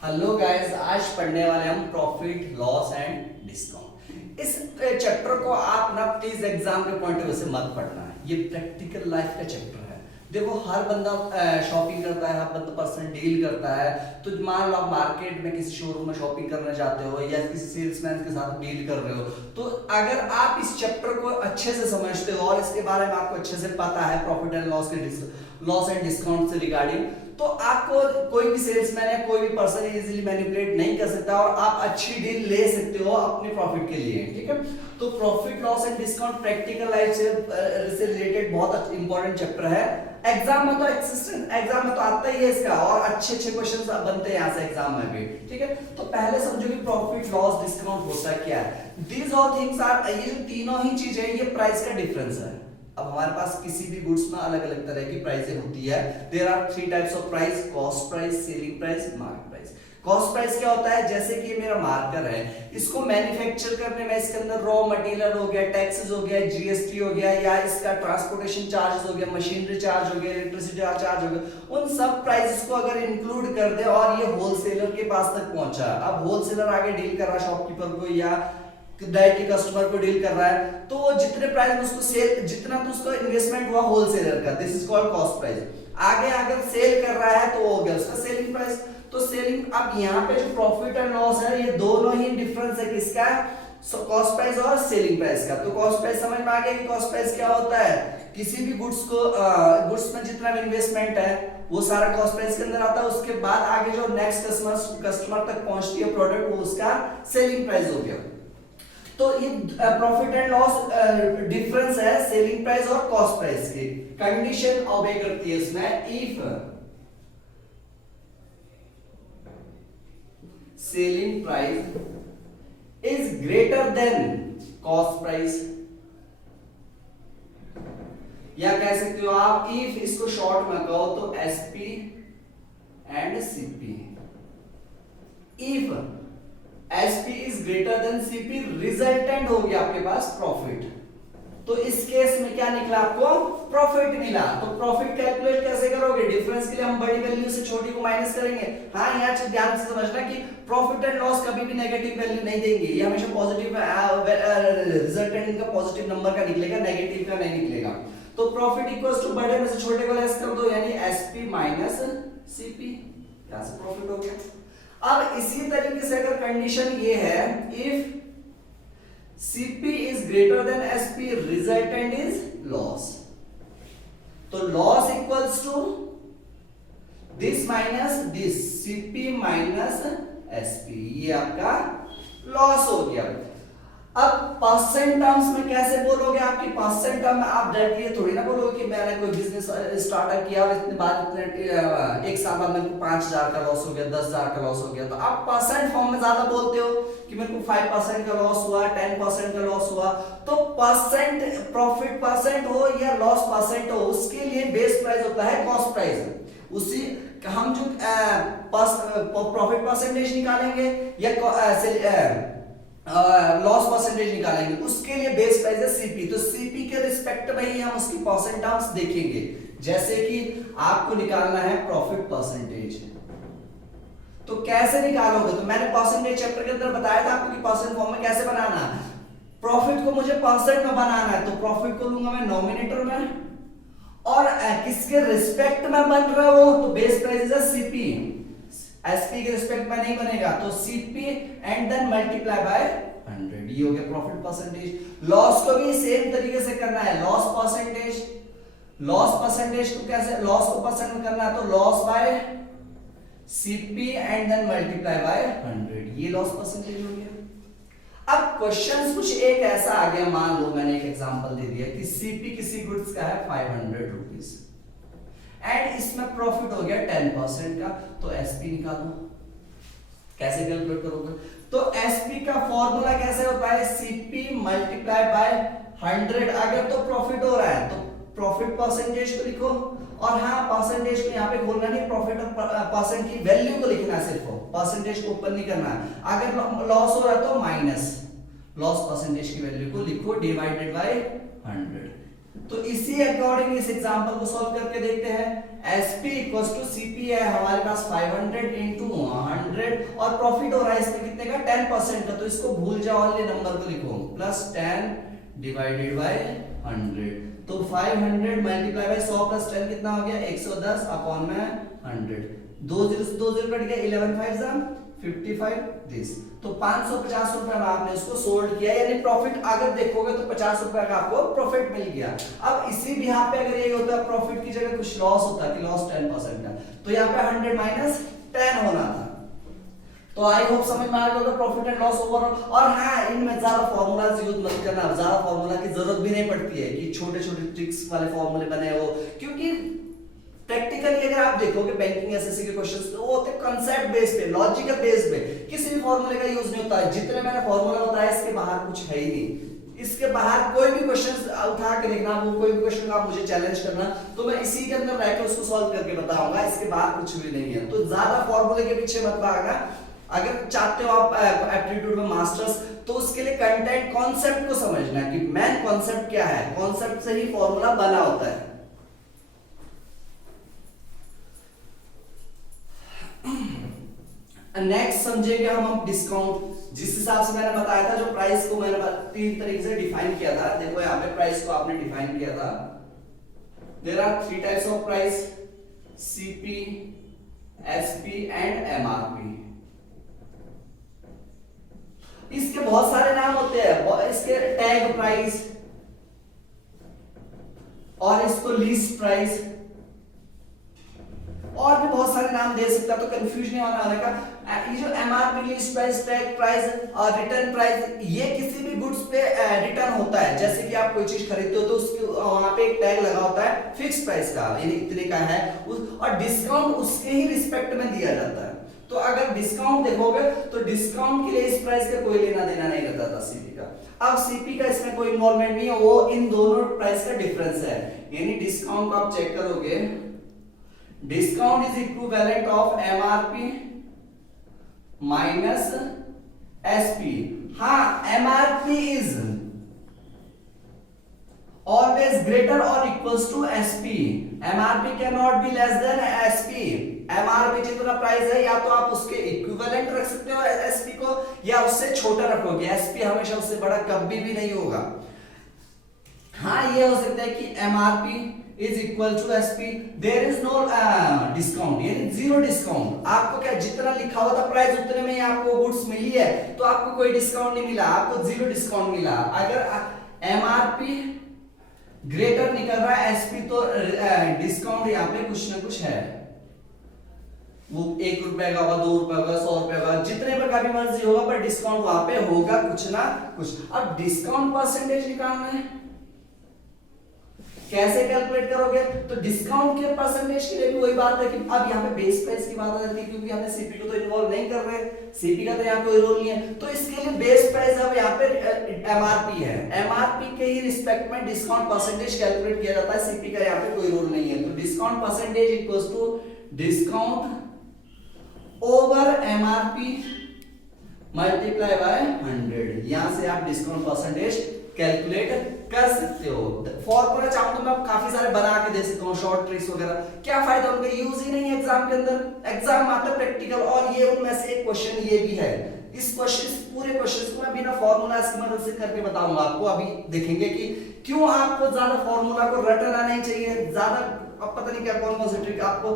Hello guys, आज पढ़ने वाले हम प्रॉफिट लॉस एंड डिस्काउंट। इस चैप्टर को आप ना प्लीज एग्जाम के पॉइंट ऑफ व्यू से मत पढ़ना है, ये प्रैक्टिकल लाइफ का चैप्टर है। देखो, हर बंदा शॉपिंग करता है, हर बंदा पर्सन डील करता है। तो मान लो आप मार्केट में किसी शोरूम में शॉपिंग करने जाते हो या किसी सेल्समैन के साथ डील कर रहे हो, तो अगर आप इस चैप्टर को अच्छे से समझते हो और इसके बारे में आपको अच्छे से पता है profit and loss and discount से रिगार्डिंग, तो आपको कोई भी सेल्समैन या कोई भी पर्सन इजीली मैनिपुलेट नहीं कर सकता और आप अच्छी डील ले सकते हो अपने प्रॉफिट के लिए। ठीक है, तो profit loss and discount practical life से रिलेटेड बहुत इंपॉर्टेंट चैप्टर है। एग्जाम में तो एग्जाम में तो आता ही है इसका, और अच्छे अच्छे क्वेश्चंस बनते हैं यहाँ से एग्जाम में भी। ठीक है, तो पहले समझो कि प्रॉफिट लॉस डिस्काउंट होता क्या है। दीज ऑल थिंग्स आर, ये जो तीनों ही चीजें है, ये प्राइस का डिफरेंस है। अब हमारे पास किसी भी गुड्स में अलग अलग तरह की प्राइसें होती है। There are three types of price: cost price, selling price, market price. Cost price क्या होता है? जैसे कि ये मेरा मार्कर है, इसको मैन्युफैक्चर करने में इसके अंदर रॉ मटेरियल हो गया, टैक्सेस हो गया, जीएसटी हो गया, या इसका ट्रांसपोर्टेशन चार्जेस हो गया, मशीनरी चार्ज हो गया, इलेक्ट्रिसिटी चार्ज हो गया, उन सब प्राइसेस को अगर इंक्लूड कर दे और ये होलसेलर के पास तक पहुंचा, अब होलसेलर आगे डील कर रहा है शॉपकीपर को या डायरेक्टली कस्टमर को डील कर रहा है, तो वो जितने प्राइस में उसको सेल, जितना तो उसका इन्वेस्टमेंट हुआ होलसेलर का, this is called cost price. आगे अगर सेल कर रहा है तो हो गया उसका सेलिंग प्राइस। तो सेलिंग, अब यहाँ पे जो प्रॉफिट एंड लॉस है, ये दोनों ही डिफरेंस है किसका? कॉस्ट प्राइस और सेलिंग प्राइस का। तो कॉस्ट प्राइस समझ में आ गया कि कॉस्ट प्राइस क्या होता है? किसी भी गुड्स को गुड्स में जितना भी इन्वेस्टमेंट है वो सारा कॉस्ट प्राइस के अंदर आता है। उसके बाद आगे जो नेक्स्ट कस्टमर तक पहुंचती है प्रोडक्ट, वो उसका सेलिंग प्राइस हो गया। तो ये प्रॉफिट एंड लॉस डिफरेंस है सेलिंग प्राइस और कॉस्ट प्राइस की। कंडीशन ऑबे करती है इसमें, if selling price is greater than cost price, या कह सकते हो आप इफ, इसको शॉर्ट में कहो तो SP and CP. If SP is greater than CP, resultant हो गया आपके पास प्रॉफिट। तो इस केस में क्या निकला? आपको प्रॉफिट मिला। तो प्रॉफिट कैलकुलेट कैसे करोगे? डिफरेंस के लिए हम बड़ी वैल्यू से छोटी को माइनस करेंगे। हाँ, यहाँ ध्यान से समझना कि प्रॉफिट एंड लॉस कभी भी नेगेटिव वैल्यू नहीं देंगे, ये हमेशा पॉजिटिव रिजल्टेंट इनका पॉजिटिव नंबर का निकलेगा, नेगेटिव का नहीं निकलेगा। तो प्रॉफिट इक्वल्स टू बड़े में से छोटे को लेस कर दो, यानी एसपी माइनस सीपी, यहां से प्रॉफिट हो गया। अब इसी तरीके से अगर कंडीशन ये है, if CP is greater than SP, resultant is loss, तो loss equals to this minus this, CP minus SP, ये आपका लॉस हो गया। अब परसेंट टर्म्स में कैसे बोलोगे? आपकी परसेंट टर्म में आप डायरेक्टली थोड़ी ना बोलोगे कि मैंने कोई बिजनेस स्टार्टअप किया और इतने बाद इतने एक साल बाद मेरे को 5,000 का लॉस हो गया, 10,000 का लॉस हो गया। तो आप परसेंट फॉर्म में ज्यादा बोलते हो कि मेरे को 5% का लॉस हुआ, 10% का लॉस हुआ। तो परसेंट, प्रॉफिट परसेंट हो या लॉस परसेंट हो, उसके लिए बेस प्राइस होता है कॉस्ट प्राइस। उसी हम जो प्रॉफिट परसेंटेज निकालेंगे या लॉस परसेंटेज निकालेंगे, उसके लिए बेस प्राइस है सीपी। तो सीपी के रिस्पेक्ट में ही हम उसकी परसेंट टर्म्स देखेंगे। जैसे कि आपको निकालना है प्रॉफिट परसेंटेज, तो कैसे निकालोगे? तो मैंने परसेंटेज चैप्टर के अंदर बताया था आपको कि परसेंट फॉर्म में कैसे बनाना है। प्रॉफिट को मुझे परसेंट में बनाना है, तो प्रॉफिट को लूंगा मैं नॉमिनेटर में, और किसके रिस्पेक्ट में बन रहा हो, तो बेस प्राइस है सीपी, एसपी के रिस्पेक्ट में नहीं बनेगा, तो CP and then multiply by 100, ये हो गया प्रॉफिट परसेंटेज। लॉस को भी सेम तरीके से करना है, लॉस परसेंटेज को कैसे, लॉस को परसेंट में करना है, तो loss by CP and then multiply by 100, ये लॉस परसेंटेज हो गया। अब क्वेश्चन कुछ एक ऐसा आ गया, मान लो मैंने एक एग्जांपल दे दिया कि सीपी किसी गुड्स का है 500 रुपीज एंड इसमें प्रॉफिट हो गया 10% का, तो एसपी निकालो। कैसे कैलकुलेट करोगे? तो एसपी का फॉर्मूला कैसे होता है? CP multiply by 100। अगर तो प्रॉफिट हो रहा है तो प्रॉफिट परसेंटेज को लिखो, और हाँ, परसेंटेज को यहाँ पे खोलना नहीं, प्रॉफिट और परसेंट की वैल्यू को लिखना है, सिर्फ परसेंटेज को ऊपर नहीं करना है। अगर लॉस हो रहा है तो माइनस लॉस परसेंटेज की वैल्यू को लिखो डिवाइडेड बाय 100। तो इसी अकॉर्डिंग इस एग्जांपल को सॉल्व करके देखते हैं। SP इक्वल्स टू CP है हमारे पास 500 into 100 और प्रॉफिट हो रहा है इसमें कितने का 10% का, तो इसको भूल जाओ, वाले नंबर को लिखो प्लस 10 डिवाइडेड बाय 100। तो 500 मल्टीप्लाई बाय 100 प्लस 10 कितना हो गया 110 अपॉन में 100। 2 जीरो से 2 जीरो कट गया, 11 5 जा 55 दिस। तो 550 रुपए में आपने इसको सोल्ड किया, यानी प्रॉफिट अगर देखोगे तो 50 रुपए का आपको प्रॉफिट मिल गया। अब इसी भी यहाँ पे अगर ये होता प्रॉफिट की जगह कुछ लॉस होता कि लॉस 10% का, तो यहाँ पे 100 माइनस 10 होना था। तो आई होप समझ में आ गया होगा प्रॉफिट एंड लॉस ओवरऑल। और हाँ, इनमें ज्यादा फॉर्मूलाज यूज मत करना, ज्यादा फॉर्मूला की जरूरत भी नहीं पड़ती है कि छोटे छोटे ट्रिक्स वाले फॉर्मूले बने हो, क्योंकि प्रैक्टिकली अगर आप देखोगे बैंकिंग एसएससी के क्वेश्चंस तो वो होते कंसेप्ट बेस पे, लॉजिकल बेस पे, किसी भी फॉर्मूले का यूज नहीं होता है। जितने मैंने फॉर्मूला बताया इसके बाहर कुछ है ही नहीं। इसके बाहर कोई भी क्वेश्चंस उठा के देखना, वो कोई भी क्वेश्चन आप मुझे चैलेंज करना, तो मैं इसी के अंदर रह के उसको सॉल्व करके बताऊंगा, इसके बाहर कुछ भी नहीं है। तो ज्यादा फॉर्मूले के पीछे मत भागना। अगर चाहते हो आप एप्टीट्यूड में मास्टर्स, तो उसके लिए कंटेंट कॉन्सेप्ट को समझना कि मेन कॉन्सेप्ट क्या है, कॉन्सेप्ट से ही फॉर्मूला बना होता है। नेक्स्ट समझेंगे हम डिस्काउंट। जिस हिसाब से मैंने बताया था, जो प्राइस को मैंने 3 तरीके से डिफाइन किया था। देखो यहाँ पे प्राइस को आपने डिफाइन किया था, there are 3 types of price, CP, SP and MRP। इसके बहुत सारे नाम होते हैं, इसके टैग प्राइस और इसको लीस्ट प्राइस और भी बहुत सारे नाम दे सकता है, तो कंफ्यूज नहीं होने का। ये जो MRP, list price, tag price और रिटर्न प्राइस, ये किसी भी गुड्स पे रिटर्न होता है। जैसे कि आप कोई चीज खरीदते हो तो उसके वहां पे एक टैग लगा होता है फिक्स प्राइस का, यानी इतने का है, और डिस्काउंट उसके ही रिस्पेक्ट में दिया जाता है। तो अगर डिस्काउंट देखोगे तो डिस्काउंट के लिए इस प्राइस का कोई लेना देना नहीं रहता था CP का। अब CP का इसमें कोई इन्वॉल्वमेंट नहीं है, वो इन दोनों प्राइस का डिफरेंस है। यानी डिस्काउंट को आप चेक करोगे, discount is equivalent of MRP minus SP। हाँ, MRP is always greater or equals to SP. MRP cannot be less than SP. MRP जितना प्राइस है, या तो आप उसके इक्विवेलेंट रख सकते हो SP को, या उससे छोटा रखोगे। SP हमेशा उससे बड़ा कभी भी नहीं होगा। हाँ, ये हो सकता है कि MRP is equal to SP, there is no discount, यानी जीरो डिस्काउंट। आपको क्या जितना लिखा हुआ था प्राइस उतने में ही आपको गुड्स मिली है, तो आपको कोई डिस्काउंट नहीं मिला, आपको जीरो डिस्काउंट मिला। अगर MRP ग्रेटर निकल रहा है SP, तो डिस्काउंट यहाँ पे कुछ ना कुछ है। वो 1 रुपए का होगा, 2 रुपए होगा, 100 रुपए होगा, जितने पर का भी मर्जी होगा, पर डिस्काउंट वहां पे होगा कुछ ना कुछ। अब डिस्काउंट परसेंटेज निकालना है, कैसे कैलकुलेट करोगे? तो डिस्काउंट के परसेंटेज के लिए भी वही बात है कि अब यहाँ पे बेस प्राइस की बात आ जाती है, क्योंकि हमने CP को तो इन्वॉल्व नहीं कर रहे, CP का तो यहाँ कोई रोल नहीं है। तो इसके लिए बेस प्राइस अब यहाँ पे MRP है, MRP के ही रिस्पेक्ट में डिस्काउंट परसेंटेज कैलकुलेट किया जाता है, CP का यहाँ पे कोई रोल नहीं है। तो discount percentage equals to discount over MRP multiply by 100। यहां से आप डिस्काउंट परसेंटेज कैलकुलेट कर सकते हो। फॉर्मूला चाहूं तो मैं काफी सारे बना के दे सकता हूँ, शॉर्ट ट्रिक्स वगैरह, क्या फायदा, उनका यूज ही नहीं है एग्जाम के अंदर। एग्जाम आता प्रैक्टिकल, और ये उनमें से एक क्वेश्चन ये भी है। इस पूरे क्वेश्चन को मैं बिना फॉर्मूला की मदद से करके बताऊंगा आपको। अभी देखेंगे कि क्यों आपको ज्यादा फॉर्मूला को रटना नहीं चाहिए, ज्यादा अब पता नहीं क्या कौन से ट्रिक आपको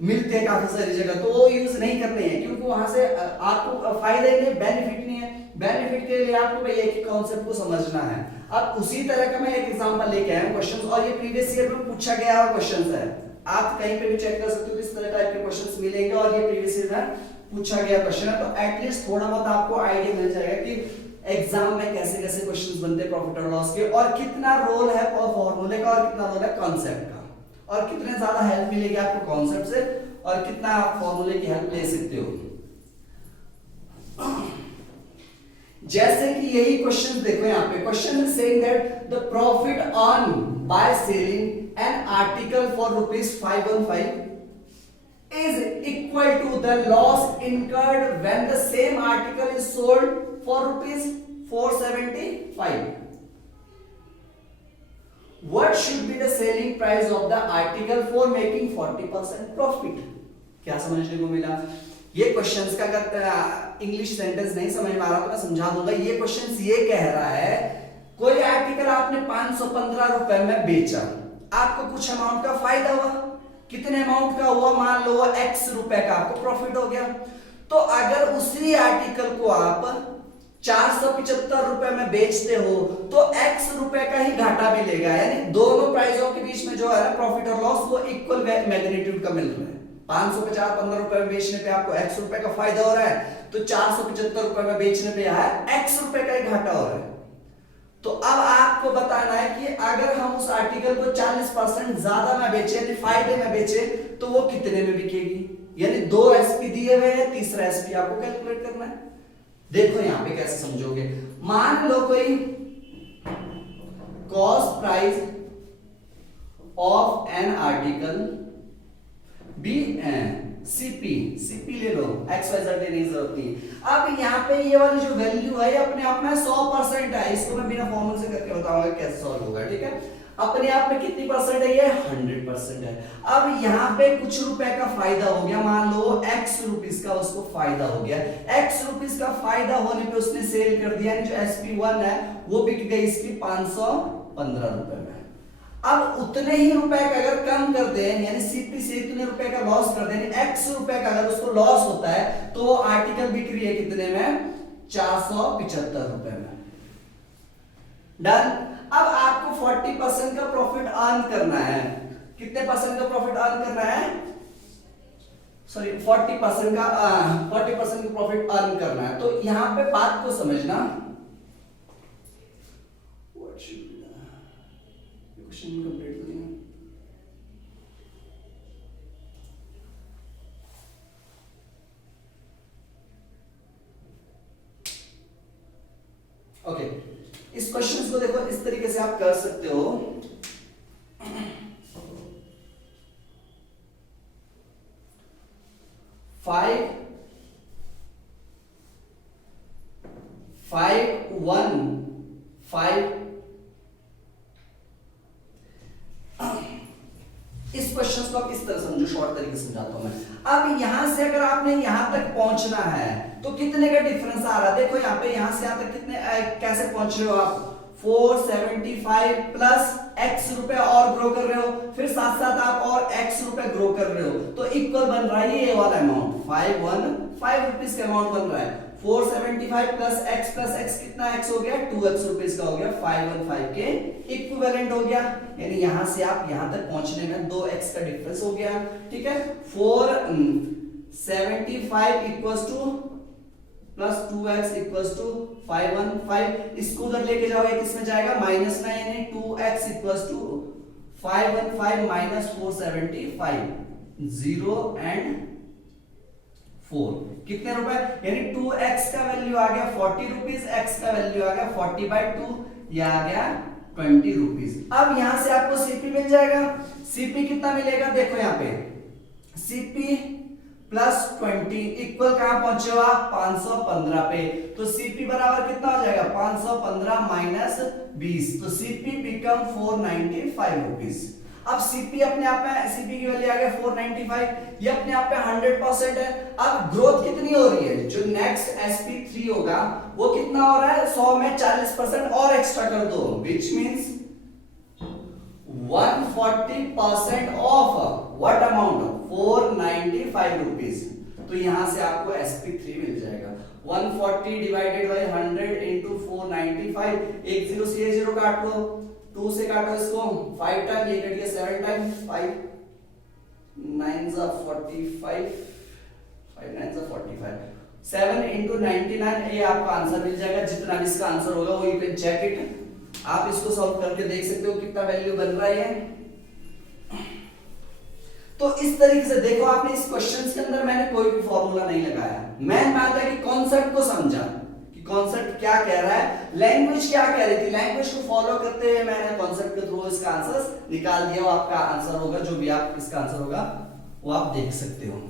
मिलते हैं काफी सारी जगह, तो वो यूज नहीं करने हैं, क्योंकि वहां से आपको फायदा ही नहीं, बेनिफिट नहीं है। बेनिफिट के लिए आपको भैया एक कॉन्सेप्ट को समझना है। अब उसी तरह का मैं एक एग्जांपल लेके आया हूं क्वेश्चंस, और ये प्रीवियस ईयर में पूछा गया हुआ क्वेश्चंस है। आप कहीं पे भी चेक कर सकते हो, इस तरह टाइप के क्वेश्चंस मिलेंगे, और ये प्रीवियस ईयर में पूछा गया क्वेश्चन है। तो एटलीस्ट थोड़ा बहुत आपको आइडिया मिल जाएगा कि एग्जाम में कैसे कैसे क्वेश्चंस बनते हैं प्रॉफिट और लॉस के, और कितना रोल है फॉर्मूले का, और कितना रोल है कॉन्सेप्ट का, और कितने ज्यादा हेल्प मिलेगी आपको कॉन्सेप्ट से, और कितना आप फॉर्मूले की हेल्प ले सकते हो। जैसे कि यही क्वेश्चन देखो, यहाँ पे question is saying that the profit earn by selling an article for ₹515 is equal to the loss incurred when the same article is sold for ₹475. What should be the selling price of the article for making 40% profit. क्या समझने को मिला? ये questions का अगर English sentence नहीं समझ में आ रहा तो मैं समझा दूंगा। ये क्वेश्चंस ये कह रहा है कोई आर्टिकल आपने 515 रुपए में बेचा, आपको कुछ अमाउंट का फायदा हुआ, कितने अमाउंट का हुआ, मान लो x रुपए का आपको प्रॉफिट हो गया। तो अगर उसी आर्टिकल को आप 475 रुपए में बेचते हो तो x रुपए का ही घाटा मिलेगा, यानी दोनों प्राइसों के बीच में जो है प्रॉफिट और लॉस वो इक्वल मैग्नीट्यूड का मिल रहा है। 550 रुपए में बेचने पे आपको x रुपए का फायदा हो रहा है, तो 475 रुपए में बेचने पे है x रुपए का ही घाटा हो रहा है। तो अब आपको बताना है कि अगर हम उस आर्टिकल को 40% ज्यादा में बेचे, यानी फायदे में बेचे, तो वो कितने में बिकेगी। यानी 2 एसपी दिए हुए हैं, तीसरा एसपी आपको कैलकुलेट करना है। देखो यहां पे कैसे समझोगे। मान लो कोई cost price of an article be CP ले लो, XYZ लेने की जरूरत नहीं। अब यहाँ पे ये वाली जो वैल्यू है अपने आप में 100% है, इसको मैं बिना फॉर्मूले से करके बताऊंगा कैसे सॉल्व होगा, ठीक है। अपने आप में कितनी परसेंट है, ये 100% है। अब यहाँ पे कुछ रुपए का फायदा हो गया, मान लो x रुपीस का उसको फायदा हो गया। x रुपीस का फायदा होने पे उसने सेल कर दिया, जो SP1 है वो बिक गई इसकी 515 रुपए में। अब उतने ही रुपए का अगर कम कर दें, यानी सीपी से इतने रुपए का लॉस कर दें, x रुपए का अगर उसको लॉस होता है तो वो आर्टिकल बिक रही है कितने में, 475 रुपए में। डन। अब आपको 40% का प्रॉफिट अर्न करना है। कितने परसेंट का प्रॉफिट अर्न करना है, सॉरी 40% का 40% का प्रॉफिट अर्न करना है। तो यहां पे बात को समझना, क्वेश्चन कंप्लीट हो गया। ओके, इस क्वेश्चन को देखो, इस तरीके से आप कर सकते हो। 5 इस क्वेश्चन को आप इस तरह समझो, शॉर्ट तरीके से समझाता हूं मैं। अब यहां से अगर आपने यहां तक पहुंचना है तो कितने का डिफरेंस आ रहा है, देखो यहां पे, यहां से यहां तक कितने कैसे पहुंच रहे हो आप, 475 प्लस x रुपए और ग्रो कर रहे हो, फिर साथ साथ आप और x रुपए ग्रो कर रहे हो, तो इक्वल बन रहा है ये वाला अमाउंट, 515 रुपीस का अमाउंट बन रहा है। 475 प्लस x कितना x हो गया, 2x रुपीस का हो गया, 515 के इक्विवेलेंट हो गया। यानी यहां से आप यहां तक पहुंचने में 2x का डिफरेंस हो गया, ठीक है। 475 equals to plus 2x equals to 515, इसको उधर लेके जाओगे किसमें जाएगा, माइनस में, यानी 2x equals to 515 minus 475, 0 and 4, कितने रुपए, यानी 2x का वैल्यू आ गया 40 रुपीस, x का वैल्यू आ गया 40/2, यह आ गया 20 रुपीस। अब यहां से आपको सीपी मिल जाएगा। सीपी कितना मिलेगा, देखो यहां पे सीपी प्लस 20 इक्वल कहां पहुंचे हो आप, 515 पे। तो सीपी बराबर कितना हो जाएगा, 515 माइनस 20, तो सीपी बिकम 495 रुपीस। अब सीपी अपने आप में, सीपी की वैल्यू आ गया 495, ये अपने आप पे 100% है। अब ग्रोथ कितनी हो रही है, जो नेक्स्ट SP3 होगा वो कितना हो रहा है, 100 में 40% और एक्स्ट्रा कर दो, which means 140% of what amount, 495 rupees. तो यहां से आपको SP3 मिल जाएगा। 140 डिवाइडेड बाय 100 इंटू 495, एक 0 से 0 काट लो, 2 से काटो इसको, 5 टाइम, ये कट गया 7 टाइम, 5 9 45, 5 9 45, 7 इंटू 99, ये आपका आंसर मिल जाएगा। जितना भी इसका आंसर होगा वो यू कैन चेक इट, आप इसको सॉल्व करके देख सकते हो कितना वैल्यू बन रहा है। तो इस तरीके से देखो, आपने इस क्वेश्चन के अंदर मैंने कोई भी फॉर्मूला नहीं लगाया, मैं मानता कि कॉन्सेप्ट को समझा कि कॉन्सेप्ट क्या कह रहा है, लैंग्वेज क्या कह रही थी, लैंग्वेज को फॉलो करते हुए मैंने कॉन्सेप्ट के थ्रू इसका आंसर निकाल दिया। वो आपका आंसर होगा, जो भी आप इसका आंसर होगा वो आप देख सकते हो।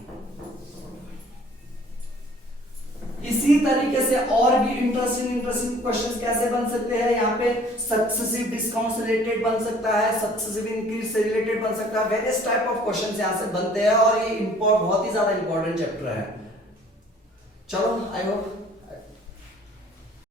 इसी तरीके से और भी इंटरेस्टिंग क्वेश्चंस कैसे बन सकते हैं, यहाँ पे सक्सेसिव डिस्काउंट से रिलेटेड बन सकता है, सक्सेसिव इंक्रीज से रिलेटेड बन सकता है, वेरियस टाइप ऑफ क्वेश्चंस यहाँ से बनते हैं और ये बहुत ही ज्यादा इंपॉर्टेंट चैप्टर है। चलो आई होप